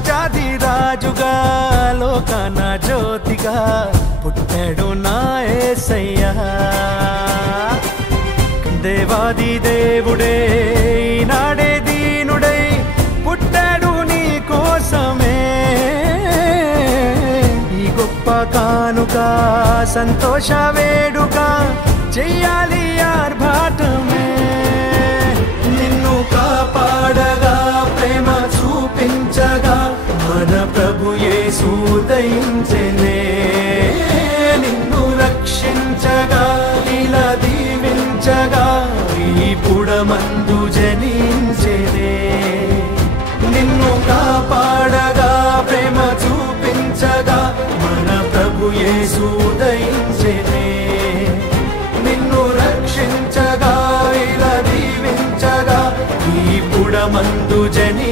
రాజాది రాజుగా లోకాన జ్యోతిగా పుట్టాడు నా యేసయ్యా. దేవాది దేవుడే ఈనాడే దీనుడై పుట్టాడు నీ కోసమే. ఈ గొప్ప కానుక సంతోష వేడుక చెయ్యాలి ఆర్భాటమే. నిన్ను కాపాడగా ప్రేమ చూపించగా మన ప్రభు యేసు ఉదయించెనే. నిన్ను రక్షించగా ఇలా దీవించగా ఈ పుడమందు జనించెనే. నిన్ను కాపాడగా ప్రేమ చూపించగా మన ప్రభు యేసు ఉదయించెనే. నిన్ను రక్షించగా ఇలా దీవించగా ఈ పుడమందు జని